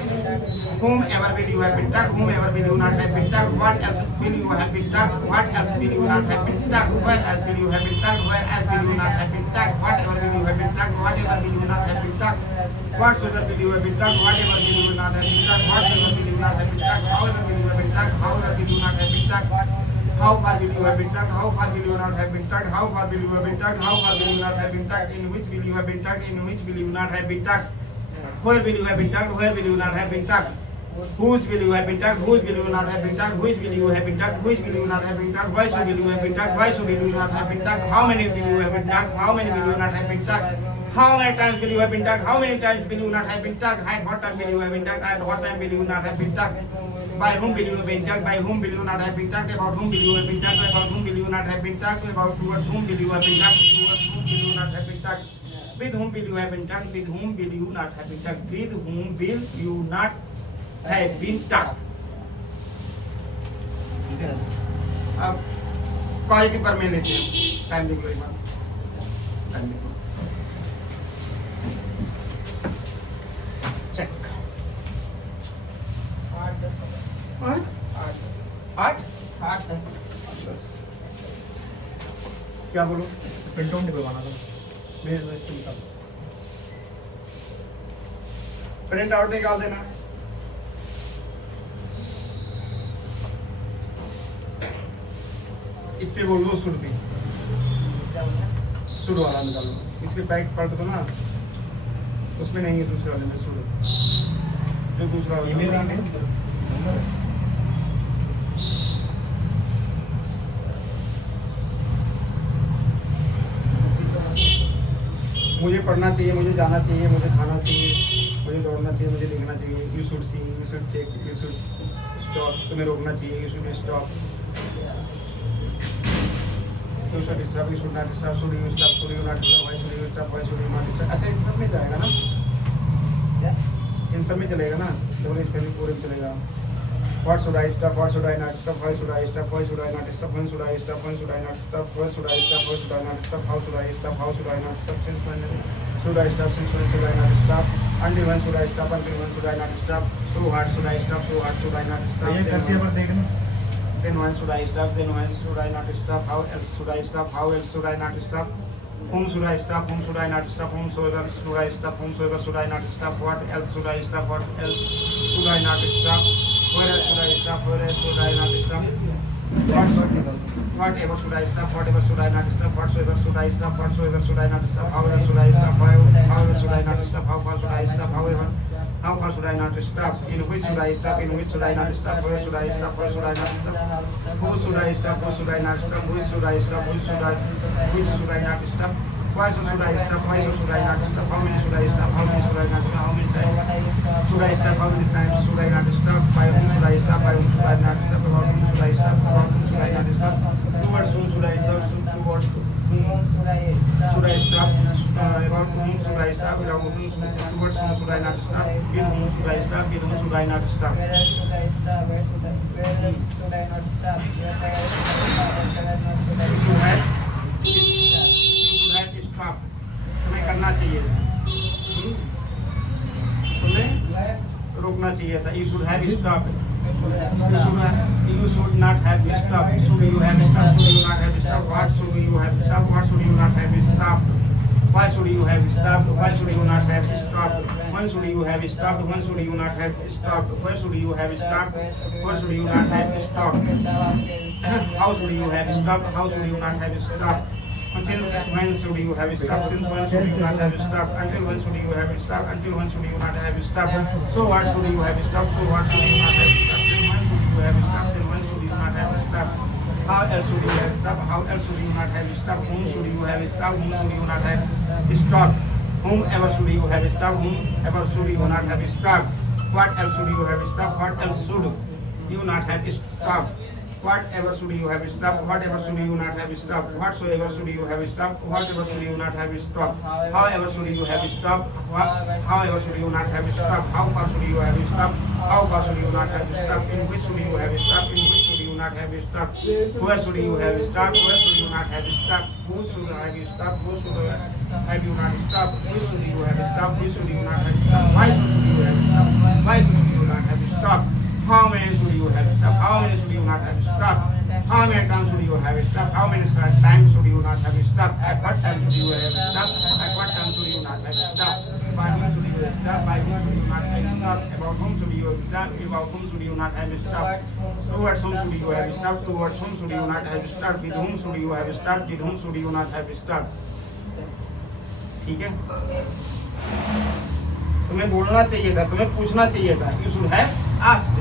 whomever will you have been talked, whomever will you not have been talked, what else will you have been talked, what else will you not have been talked, where else will you have been talked, where else will you not have been talked, whatever will you have been talked, whatever will you not have been talked, whatsoever will you have been talked, whatever will you not have been talked, whatsoever will you not have been talked, however will you have been talked, however will you not have been talked, how far will you have been talked, how far will you not have been talked, how far will you have been talked, how far will you not have been talked, in which will you have been talked, in which will you not have been talked, where will you have been talked, where will you not have been talked, whose will you have been talked, whose will you not have been talked, which will you have been talked, which will you not have been talked, why so will you have been talked, why so will you not have been talked, how many will you have been talked, how many will you not have been talked, how many times will you have been talked, how many times will you not have been talked, at what time will you have been talked, at what time will you not have been talked, by whom will you have been talked, by whom will you not have been talked, about whom will you have been talked, about whom will you not have been talked, about towards whom will you have been talked, towards whom will you not have been talked, with whom will you have been talked, with whom will you not have been talked, with whom will you not have been talked। अब quality पर में लेते हैं, time देखो एक बार, time देखो, check, 8 क्या बोलो, प्रिंट आउट निकलवाना था, प्रिंट आउट निकाल देना। इस पे बोलो सुरती, सुर वाला निकालो, इसके पैक पलट दो ना, उसमें नहीं है, दूसरे वाले में सुर, जो दूसरा वाला मुझे पढ़ना चाहिए, मुझे जाना चाहिए, मुझे खाना चाहिए, मुझे दौड़ना चाहिए, मुझे लिखना चाहिए। You should see, you should check, you should stop, तुम्हें रोकना चाहिए, you should stop, you should stop, you should not stop, should you stop, should you not stop, why should you stop, why should you not stop. अच्छा, इन सब में जाएगा ना, इन सब में चलेगा ना, केवल इस पहले पूरे में चलेगा। What should I stop? What should I not stop? Why should I stop? Why should I not stop? When should I stop? When should I not stop? Where should I stop? Where should I not stop? How should I stop? How should I not stop? Since when should I stop? Since when should I not stop? Until when should I stop? Until when should I not stop? So hard should I stop? So hard should I not stop? ये कर दिया पर देखना। Then when should I stop? Then when should I not stop? How else should I stop? How else should I not stop? Whom should I stop? Whom should I not stop? Whomsoever should I stop? Whomsoever should I not stop? What else should I stop? What else should I not stop? Where else should I stop? Where else should I not stop? Whatever should I stop? Whatever should I not stop? Whatsoever should I stop? Whatsoever should I not stop? However should I stop? However should I not stop? How far should I stop? However, how far should I not stop? In which should I stop? In which should I not stop? Where should I stop? Where should I not stop? Who should I stop? Who should I not stop? Which should I stop? Which should I not stop? Why so should I stop? Why so should I not stop? How many should I stop? How many should I not stop? How many times should I stop? How many times should I not stop? By whom should I stop? By whom should I not stop? About whom should I stop? About whom should I not stop? Towards whom should I stop? Towards whom should I stop? About whom should I stop? About whom towards whom should I not stop? With whom should I stop? With whom should I not stop? Where else should I stop? Where else should I not stop? Where else should I You not should have stop. तुम्हें करना चाहिए, तुम्हें रोकना चाहिए था। You should have stopped. You should not have stopped. Should you have stopped? Should you not have stopped? What should you have stopped? What should you not have stopped? Why should you have stopped? Why should you not have stopped? When should you have stopped? When should you not have stopped? Where should you have stopped? Where should you not have stopped? How should you have stopped? How should you not have stopped? Since when should you have stopped? Since when should you not have stopped? Until when should you have stopped? Until when should you not have stopped? So what should you have stopped? So what should you not have stopped? Then when should you have stopped? Then when should you not have stopped? How else should you have stopped? How else should you not have stopped? Whom should you have stopped? Whom should you not have stopped? Whomever should you have stopped? Whomever should you not have stopped? What else should you have stopped? What else should you not have stopped? Whatever should you have stopped? Whatever should you not have stopped? Whatsoever should you have stopped? Whatever should you not have stopped? However should you have stopped? However should you not have stopped? How far should you have stopped? How far should you not have stopped? In which should you have stopped? In which should you not have stopped? Where should you have stopped? Where should you not have stopped? Who should have stopped? Who should have you not stopped? Who should you have stopped? Who should you not have stopped? Why should you have stopped? Why should you not have stopped? How many should you have stopped? How many should you not have stopped? How many times should you have stopped? How many times should you not have stopped? At what time should you have stopped? At what time should you not have stopped? By whom should you have stopped? By whom should you not have stopped? About whom should you have stopped? About whom should you not have stopped? Towards whom should you have stopped? Towards whom should you not have stopped? With whom should you have stopped? With whom should you not have stopped? ठीक है, तुम्हें बोलना चाहिए था, तुम्हें पूछना चाहिए था। You should have asked.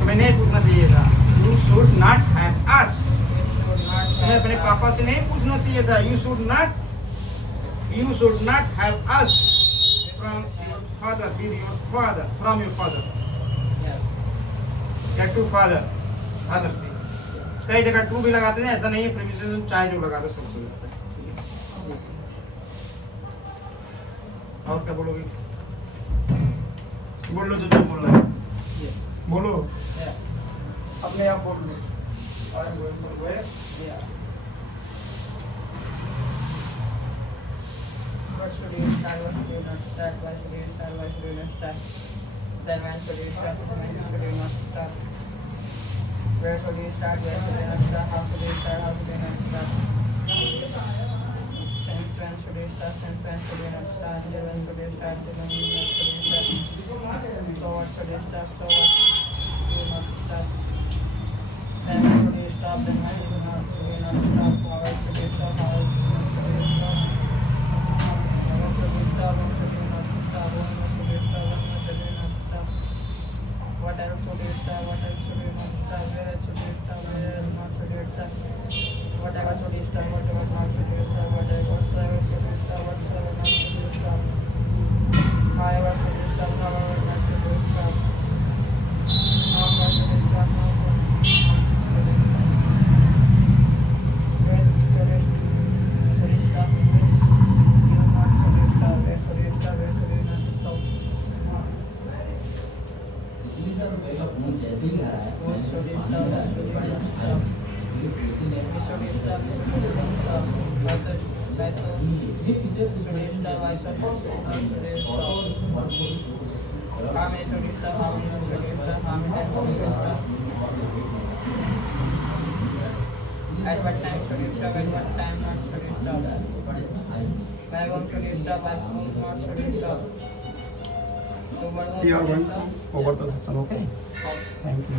तुम्हें नहीं पूछना चाहिए था। You should not have asked. तुम्हें अपने पापा से नहीं पूछना चाहिए था। You should not have asked from your father, with your father, from your father. Get to father, father से। कई जगह टू भी लगाते हैं, ऐसा नहीं है प्रीपोजिशन चाहे जो लगा दो सबसे। और क्या बोलोगे? बोलो जो बोल रहे हो, बोलो अपने आप बोल लो। What should you start? What should you not start? Why should you start? Why should you not start? Then when should you start? When should you not start? Where should you start? Where should you not start? How should you start? How should you not start? Since when should you start? Since when should you not start? Till when should you start? Till when should you start? So what should you start? So what should you not start? Then when should you stop? Then when should you not stop? How else should you stop? How else should you stop? When should you stop? When should you not stop? When should you stop? When should you not stop? What else should you stop? What else should you not stop? Where else should you stop? Where else not should you stop? Whatever should you stop? Whatever not should you stop? Whatever At what time should you stop? At what time not should you stop? By one should you stop? By whom not should you stop? So what You are should you going stop? over the session, okay? Thank you.